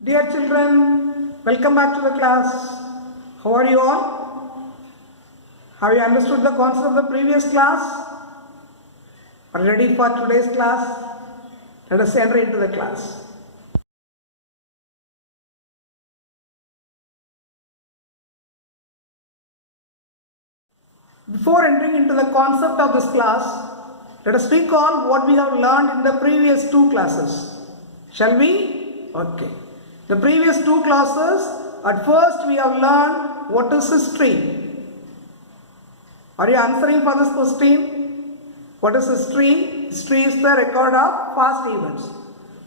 Dear children, welcome back to the class. How are you all? Have you understood the concept of the previous class? Are you ready for today's class? Let us enter into the class. Before entering into the concept of this class, let us recall what we have learned in the previous two classes. Shall we? Okay. The previous two classes, at first we have learned what is history. Are you answering for this question? What is history? History is the record of past events.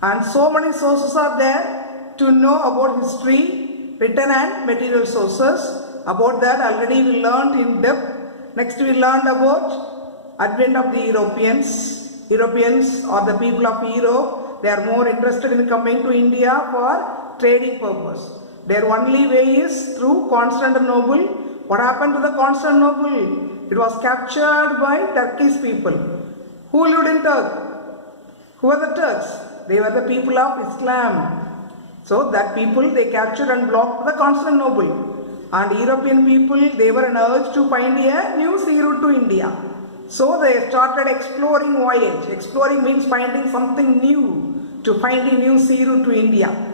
And so many sources are there to know about history, written and material sources. About that already we learned in depth. Next we learned about advent of the Europeans. Europeans or the people of Europe, they are more interested in coming to India for trading purpose. Their only way is through Constantinople. What happened to the Constantinople? It was captured by Turkish people. Who lived in Turkey? Who were the Turks? They were the people of Islam. So that people they captured and blocked the Constantinople. And European people, they were in urge to find a new sea route to India. So they started exploring voyage. Exploring means finding something new, to find a new sea route to India.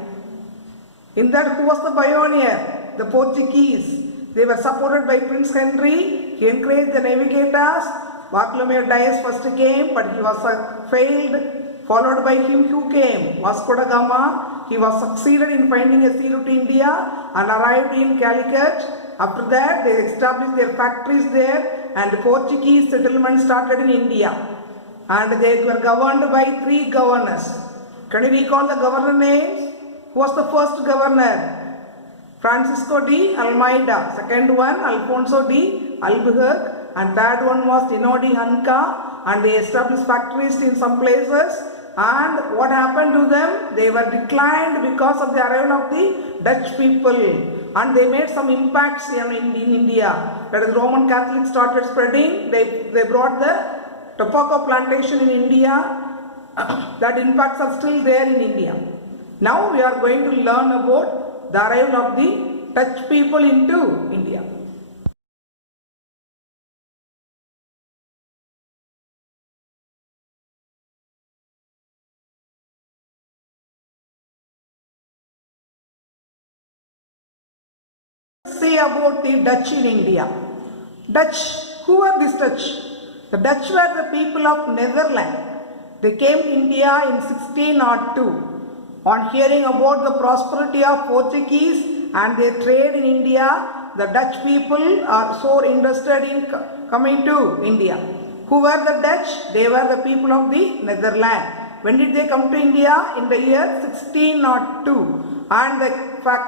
In that, who was the pioneer? The Portuguese. They were supported by Prince Henry. He encouraged the navigators. Bartholomew Dias first came, but he was failed. Followed by him, who came? Vasco da Gama. He was succeeded in finding a sea route to India and arrived in Calicut. After that, they established their factories there, and the Portuguese settlement started in India. And they were governed by three governors. Can you recall the governor names? Who was the first governor? Francisco de Almeida. Second one, Alfonso de Albuquerque. And third one was Dino de Hanca. And they established factories in some places. And what happened to them? They were declined because of the arrival of the Dutch people. And they made some impacts in India. That is, Roman Catholics started spreading. They brought the tobacco plantation in India. That impacts are still there in India. Now we are going to learn about the arrival of the Dutch people into India. Say about the Dutch in India. Dutch, who are these Dutch? The Dutch were the people of Netherlands. They came to India in 1602. On hearing about the prosperity of Portuguese and their trade in India, the Dutch people are so interested in coming to India. Who were the Dutch? They were the people of the Netherlands. When did they come to India? In the year 1602. And the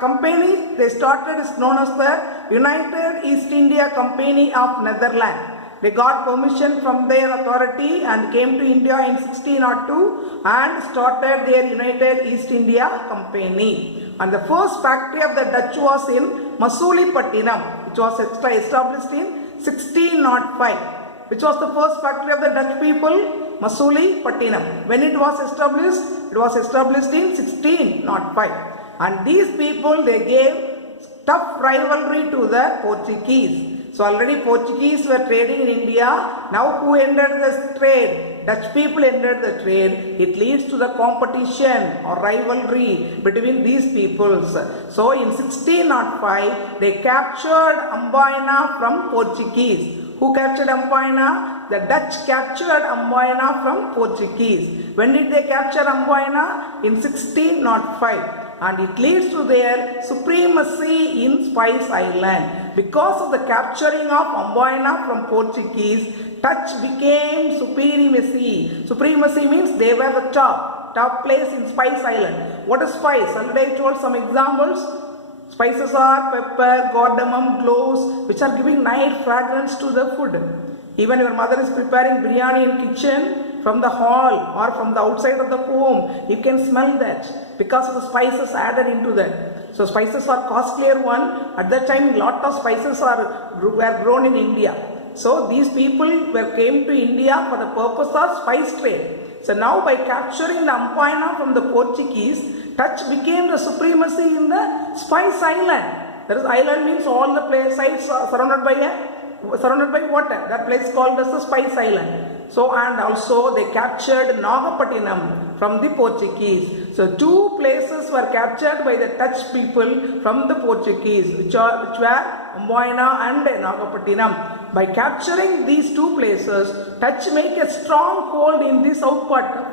company they started is known as the United East India Company of Netherlands. They got permission from their authority and came to India in 1602 and started their United East India Company. And the first factory of the Dutch was in Masulipatinam, which was established in 1605. Which was the first factory of the Dutch people? Masulipatinam. When it was established in 1605. And these people, they gave tough rivalry to the Portuguese. So already Portuguese were trading in India. Now who entered the trade? Dutch people entered the trade. It leads to the competition or rivalry between these peoples. So in 1605, they captured Amboina from Portuguese. Who captured Amboina? The Dutch captured Amboina from Portuguese. When did they capture Amboina? In 1605. And it leads to their supremacy in Spice Island. Because of the capturing of Amboina from Portuguese, Dutch became supremacy. Supremacy means they were the top place in Spice Island. What is spice? Already I told some examples. Spices are pepper, cardamom, cloves, which are giving nice fragrance to the food. Even your mother is preparing biryani in kitchen, from the hall or from the outside of the home, you can smell that because of the spices added into that. So spices are costlier one. At that time, lot of spices were grown in India. So these people came to India for the purpose of spice trade. So now by capturing the Amboina from the Portuguese, Dutch became the supremacy in the Spice Island. That is, island means all the sites surrounded by water. That place called as the Spice Island. So and also they captured Nagapattinam from the Portuguese. So two places were captured by the Dutch people from the Portuguese, which were Amboina and Nagapattinam. By capturing these two places, Dutch make a strong hold in the south part of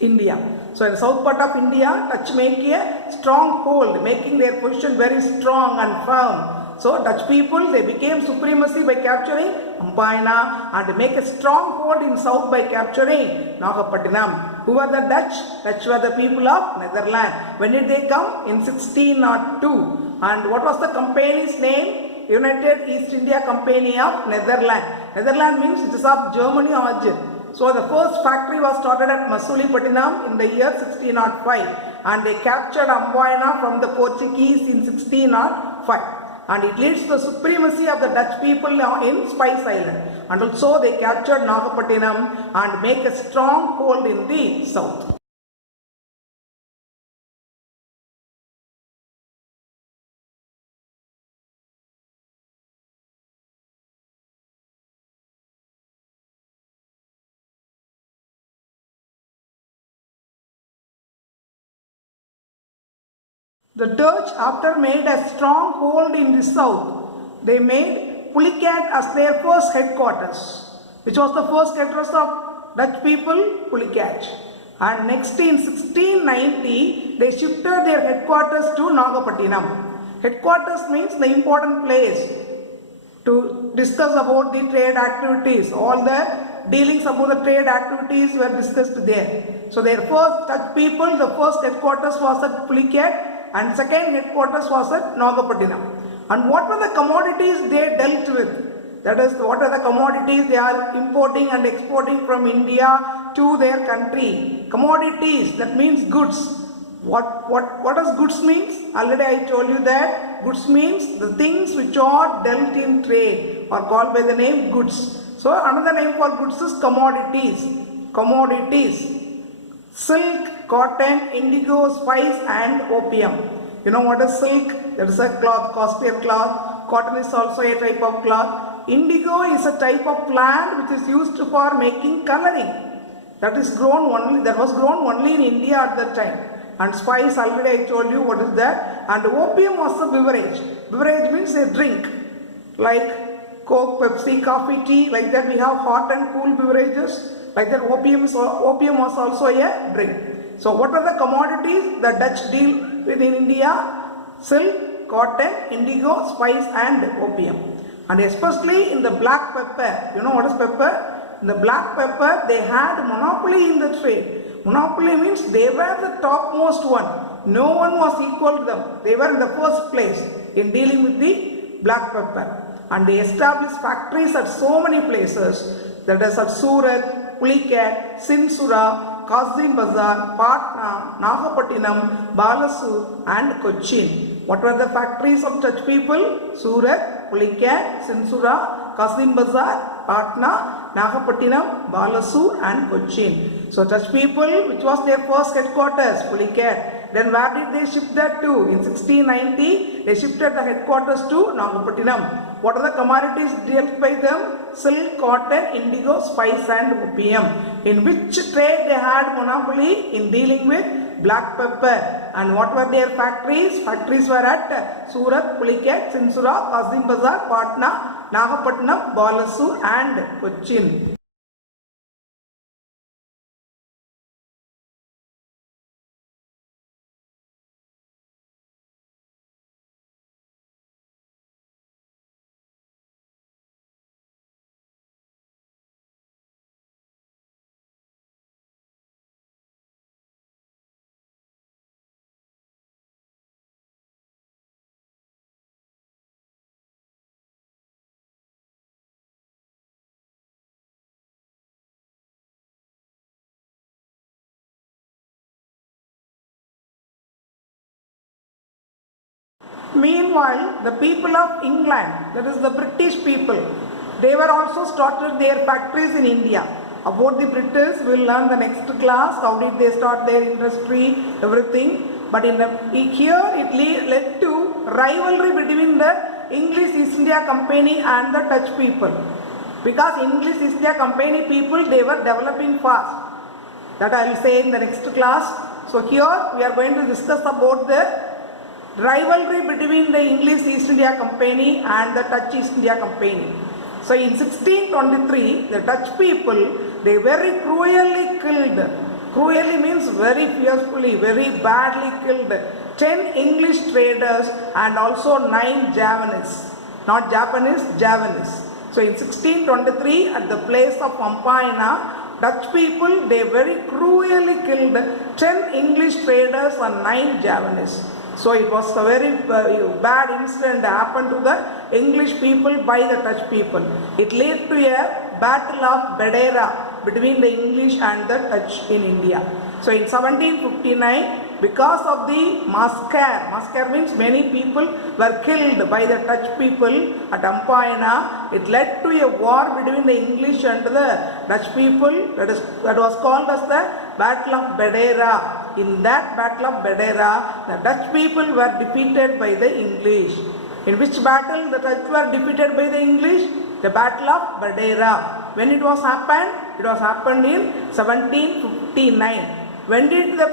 India. So in the south part of India, Dutch make a strong hold, making their position very strong and firm. So Dutch people, they became supremacy by capturing Amboina and make a strong hold in south by capturing Nagapattinam. Who were the Dutch? Dutch were the people of Netherlands. When did they come? In 1602. And what was the company's name? United East India Company of Netherlands. Netherlands means it is of Germany origin. So the first factory was started at Masulipatinam in the year 1605 and they captured Amboina from the Portuguese in 1605 and it leads to the supremacy of the Dutch people in Spice Island, and also they captured Nagapattinam and make a strong hold in the south. The Dutch, after made a strong hold in the south, they made Pulicat as their first headquarters. Which was the first headquarters of Dutch people? Pulicat. And next in 1690, they shifted their headquarters to Nagapattinam. Headquarters means the important place to discuss about the trade activities. All the dealings about the trade activities were discussed there. So their first Dutch people, the first headquarters was at Pulicat and second headquarters was at Nagapattinam. And what were the commodities they dealt with? That is, what are the commodities they are importing and exporting from India to their country? Commodities, that means goods. What does goods means? Already I told you that goods means the things which are dealt in trade or called by the name goods. So another name for goods is commodities. Commodities. Silk, cotton, indigo, spice and opium. You know what is silk? That is a cloth, costlier cloth. Cotton is also a type of cloth. Indigo is a type of plant which is used for making coloring. That was grown only in India at that time. And spice, already I told you what is that. And opium was a beverage. Beverage means a drink. Like Coke, Pepsi, coffee, tea, like that we have hot and cool beverages. Like that opium was also a drink. So what are the commodities the Dutch deal with in India? Silk, cotton, indigo, spice and opium. And especially in the black pepper. You know what is pepper? In the black pepper they had monopoly in the trade. Monopoly means they were the topmost one. No one was equal to them. They were in the first place in dealing with the black pepper. And they established factories at so many places. That is at Surat, Pulicat, Sinsura, Kazim Bazar, Patna, Nagapattinam, Balasur and Cochin. What were the factories of Dutch people? Surat, Pulicat, Sinsura, Kazim Bazar, Patna, Nagapattinam, Balasur and Cochin. So Dutch people, which was their first headquarters, Pulicat. Then where did they shift that to? In 1690, they shifted the headquarters to Nagapattinam. What are the commodities dealt by them? Silk, cotton, indigo, spice and opium. In which trade they had monopoly? In dealing with black pepper. And what were their factories? Factories were at Surat, Pulicat, Sinsura, Kazim Bazar, Patna, Nagapattinam, Balasur and Cochin. Meanwhile, the people of England, that is the British people, They were also started their factories in India. About the British, we will learn the next class. How did they start their industry, everything. But here it led to rivalry between the English East India Company and the Dutch people. Because English East India Company people, they were developing fast. That I will say in the next class. So here we are going to discuss about the rivalry between the English East India Company and the Dutch East India Company. So in 1623, the Dutch people, they very cruelly killed. Cruelly means very fiercely, very badly killed 10 English traders and also 9 Javanese. Not Japanese, Javanese. So in 1623, at the place of Ampaina, Dutch people, they very cruelly killed 10 English traders and 9 Javanese. So it was a very bad incident that happened to the English people by the Dutch people. It led to a battle of Badera between the English and the Dutch in India. So in 1759, because of the massacre means many people were killed by the Dutch people at Ampaina. It led to a war between the English and the Dutch people that was called as the Battle of Badera. In that Battle of Badera, the Dutch people were defeated by the English. In which battle the Dutch were defeated by the English? The Battle of Badera. When it was happened? It was happened in 1759. When did the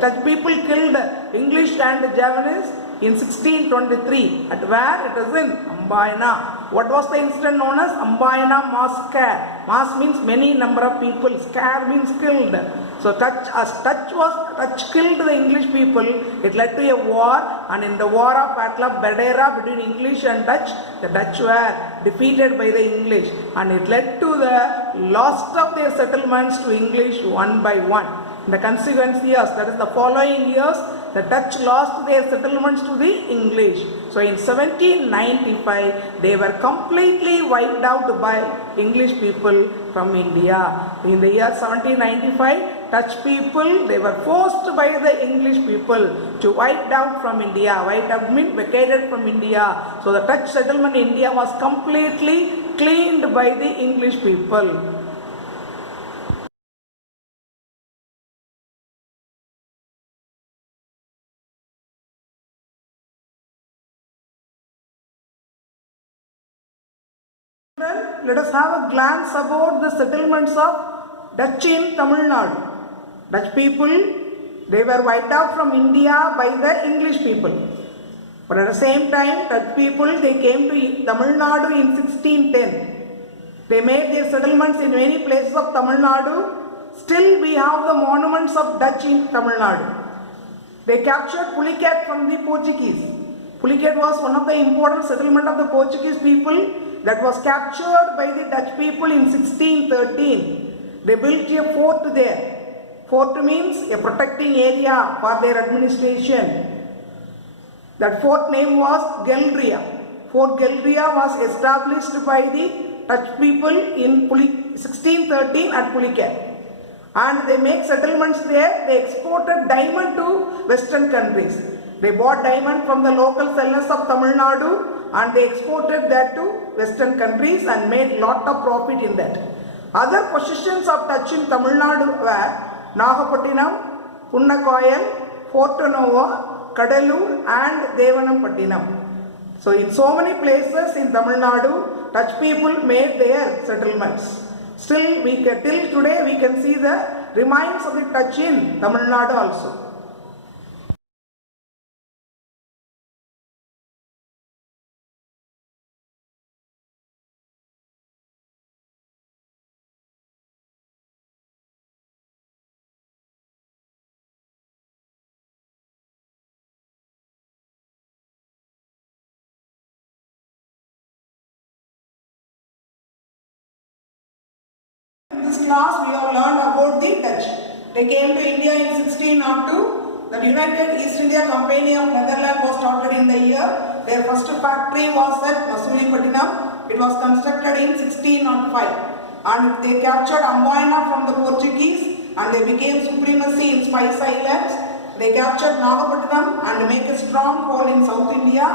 Dutch people killed English and Javanese? In 1623. At where? It is in Ampaina. What was the incident known as Ampaina Massacre? Mass means many number of people. Scare means killed. So Dutch killed the English people. It led to a war, and in the war of Battle of Badera between English and Dutch, the Dutch were defeated by the English, and it led to the loss of their settlements to English one by one. In the consequence years, that is the following years, the Dutch lost their settlements to the English. So in 1795, they were completely wiped out by English people from India. In the year 1795, Dutch people, they were forced by the English people to wipe out from India. Wiped out means vacated from India. So the Dutch settlement in India was completely cleaned by the English people. Let us have a glance about the settlements of Dutch in Tamil Nadu. Dutch people, they were wiped out from India by the English people. But at the same time, Dutch people, they came to Tamil Nadu in 1610. They made their settlements in many places of Tamil Nadu. Still, we have the monuments of Dutch in Tamil Nadu. They captured Pulicat from the Portuguese. Pulicat was one of the important settlement of the Portuguese people that was captured by the Dutch people in 1613. They built a fort there. Fort means a protecting area for their administration. That fort name was Geldria. Fort Geldria was established by the Dutch people in 1613 at Pulicat. And they make settlements there. They exported diamond to western countries. They bought diamond from the local sellers of Tamil Nadu and they exported that to western countries and made lot of profit in that. Other possessions of Dutch in Tamil Nadu were Nagapattinam, Punnakoyal, Porto Novo, Kadalur and Devanampattinam. So in so many places in Tamil Nadu, Dutch people made their settlements. Still, till today we can see the remains of the Dutch in Tamil Nadu also. In this class, we have learned about the Dutch. They came to India in 1602. The United East India Company of Netherlands was started in the year. Their first factory was at Masulipatinam. It was constructed in 1605. And they captured Ampaina from the Portuguese and they became supremacy in Spice Islands. They captured Nagapattinam and made a stronghold in South India.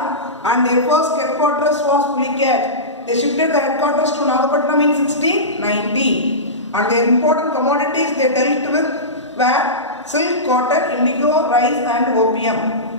And their first headquarters was Pulicat. they shifted the headquarters to Nagapattinam in 1690. And their important commodities they dealt with were silk, cotton, indigo, rice and opium.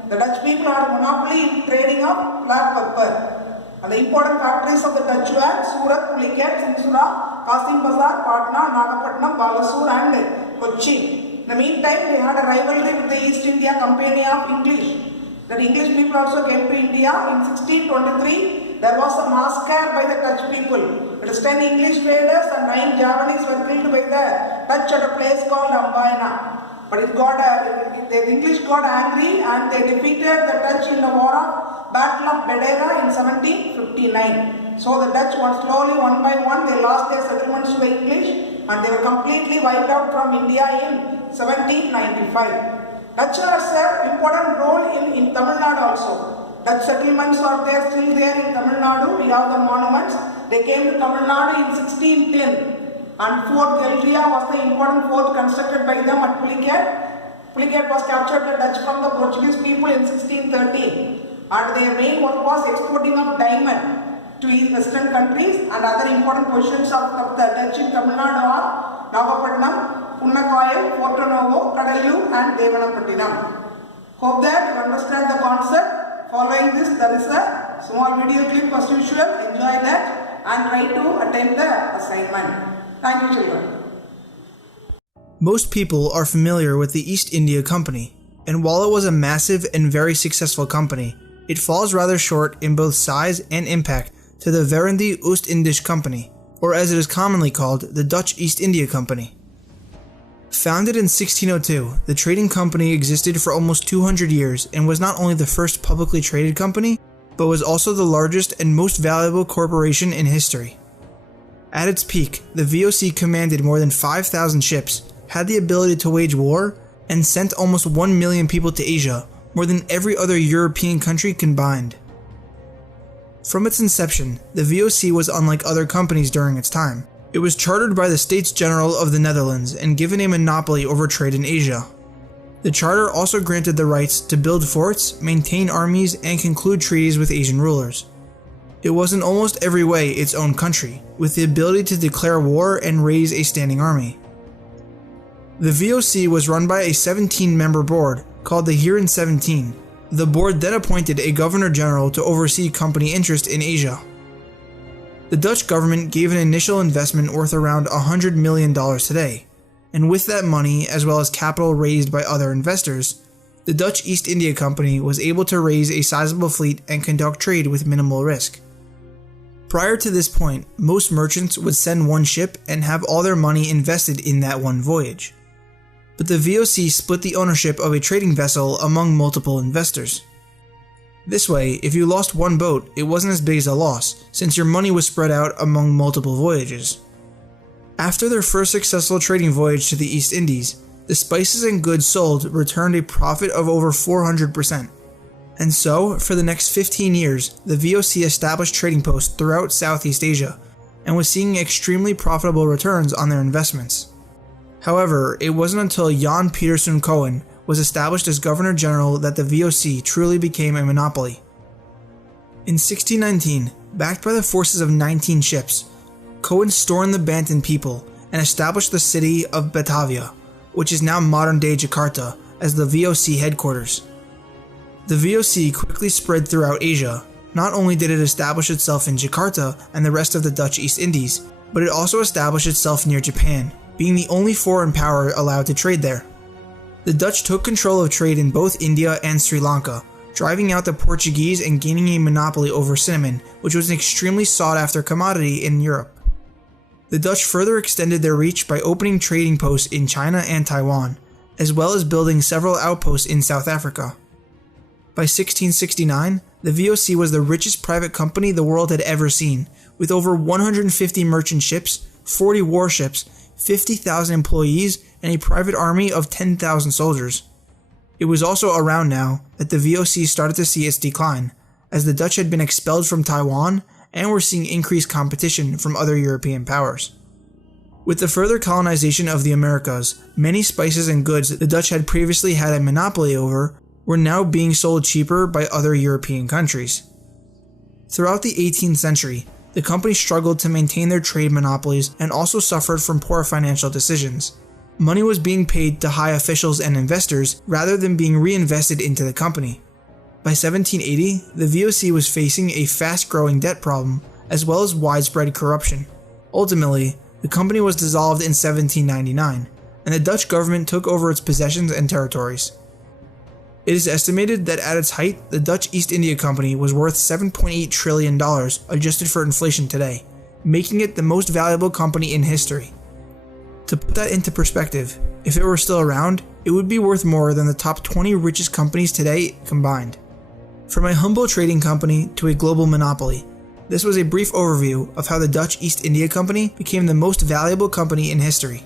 The Dutch people had a monopoly in trading of black pepper. And the important factories of the Dutch were Surat, Pulicat, Sinsura, Kasim Bazar, Patna, Nagapattinam, Balasur and Kochi. In the meantime, they had a rivalry with the East India Company of English. The English people also came to India. In 1623, there was a massacre by the Dutch people. It is 10 English traders and 9 Javanese were killed by the Dutch at a place called Ambaina. But the English got angry and they defeated the Dutch in the war of Battle of Bedera in 1759. So the Dutch were slowly, one by one, they lost their settlements to the English and they were completely wiped out from India in 1795. Dutch has an important role in Tamil Nadu also. Dutch settlements are there, still there in Tamil Nadu. We have the monuments. They came to Tamil Nadu in 1610. And Fort Galria was the important fort constructed by them at Pulicat. Pulicat was captured by Dutch from the Portuguese people in 1613. And their main work was exporting of diamond to western countries, and other important positions of the Dutch in Tamil Nadu are Nagapattinam, Punnakayam, Porto Novo, Kadalur and Devanapattinam. Hope that you understand the concept. Following this, there is a small video clip as usual. Enjoy that and try to attempt the assignment. Thank you, children. Most people are familiar with the East India Company, and while it was a massive and very successful company, it falls rather short in both size and impact to the Verenigde Oost-Indische Company, or as it is commonly called, the Dutch East India Company. Founded in 1602, the trading company existed for almost 200 years and was not only the first publicly traded company, but was also the largest and most valuable corporation in history. At its peak, the VOC commanded more than 5,000 ships, had the ability to wage war, and sent almost 1 million people to Asia, more than every other European country combined. From its inception, the VOC was unlike other companies during its time. It was chartered by the States General of the Netherlands and given a monopoly over trade in Asia. The charter also granted the rights to build forts, maintain armies, and conclude treaties with Asian rulers. It was in almost every way its own country, with the ability to declare war and raise a standing army. The VOC was run by a 17-member board called the Heren 17. The board then appointed a Governor General to oversee company interest in Asia. The Dutch government gave an initial investment worth around $100 million today, and with that money, as well as capital raised by other investors, the Dutch East India Company was able to raise a sizable fleet and conduct trade with minimal risk. Prior to this point, most merchants would send one ship and have all their money invested in that one voyage. But the VOC split the ownership of a trading vessel among multiple investors. This way, if you lost one boat, it wasn't as big as a loss, since your money was spread out among multiple voyages. After their first successful trading voyage to the East Indies, the spices and goods sold returned a profit of over 400%. And so, for the next 15 years, the VOC established trading posts throughout Southeast Asia, and was seeing extremely profitable returns on their investments. However, it wasn't until Jan Pieterszoon Cohen was established as Governor General that the VOC truly became a monopoly. In 1619, backed by the forces of 19 ships, Cohen stormed the Banten people and established the city of Batavia, which is now modern-day Jakarta, as the VOC headquarters. The VOC quickly spread throughout Asia. Not only did it establish itself in Jakarta and the rest of the Dutch East Indies, but it also established itself near Japan, being the only foreign power allowed to trade there. The Dutch took control of trade in both India and Sri Lanka, driving out the Portuguese and gaining a monopoly over cinnamon, which was an extremely sought-after commodity in Europe. The Dutch further extended their reach by opening trading posts in China and Taiwan, as well as building several outposts in South Africa. By 1669, the VOC was the richest private company the world had ever seen, with over 150 merchant ships, 40 warships, 50,000 employees, and a private army of 10,000 soldiers. It was also around now that the VOC started to see its decline, as the Dutch had been expelled from Taiwan and were seeing increased competition from other European powers. With the further colonization of the Americas, many spices and goods that the Dutch had previously had a monopoly over were now being sold cheaper by other European countries. Throughout the 18th century, The company struggled to maintain their trade monopolies and also suffered from poor financial decisions. Money was being paid to high officials and investors rather than being reinvested into the company. By 1780, the VOC was facing a fast-growing debt problem as well as widespread corruption. Ultimately, the company was dissolved in 1799, and the Dutch government took over its possessions and territories. It is estimated that at its height, the Dutch East India Company was worth $7.8 trillion adjusted for inflation today, making it the most valuable company in history. To put that into perspective, if it were still around, it would be worth more than the top 20 richest companies today combined. From a humble trading company to a global monopoly, this was a brief overview of how the Dutch East India Company became the most valuable company in history.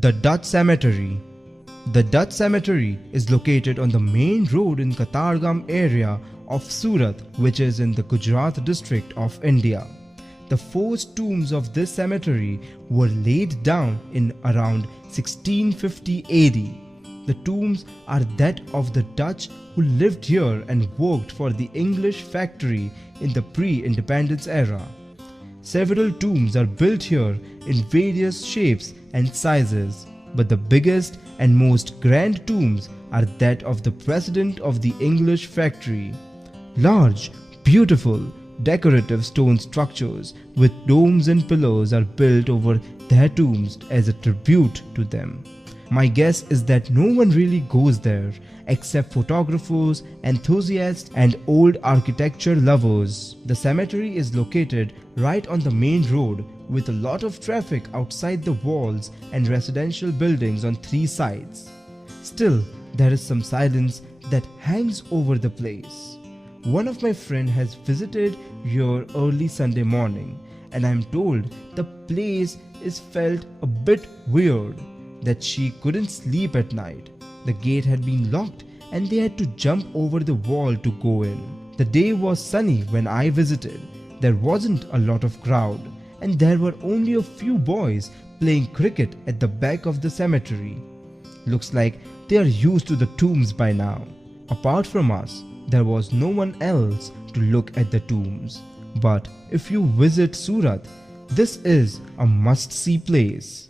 The Dutch Cemetery. The Dutch Cemetery is located on the main road in Katargam area of Surat, which is in the Gujarat district of India. The first tombs of this cemetery were laid down in around 1650 AD. The tombs are that of the Dutch who lived here and worked for the English factory in the pre-independence era. Several tombs are built here in various shapes and sizes, but the biggest and most grand tombs are that of the president of the English factory. Large, beautiful, decorative stone structures with domes and pillars are built over their tombs as a tribute to them. My guess is that no one really goes there except photographers, enthusiasts, and old architecture lovers. The cemetery is located right on the main road with a lot of traffic outside the walls and residential buildings on three sides. Still, there is some silence that hangs over the place. One of my friends has visited here early Sunday morning, and I am told the place is felt a bit weird, that she couldn't sleep at night. The gate had been locked and they had to jump over the wall to go in. The day was sunny when I visited. There wasn't a lot of crowd, and there were only a few boys playing cricket at the back of the cemetery. Looks like they are used to the tombs by now. Apart from us, there was no one else to look at the tombs. But if you visit Surat, this is a must-see place.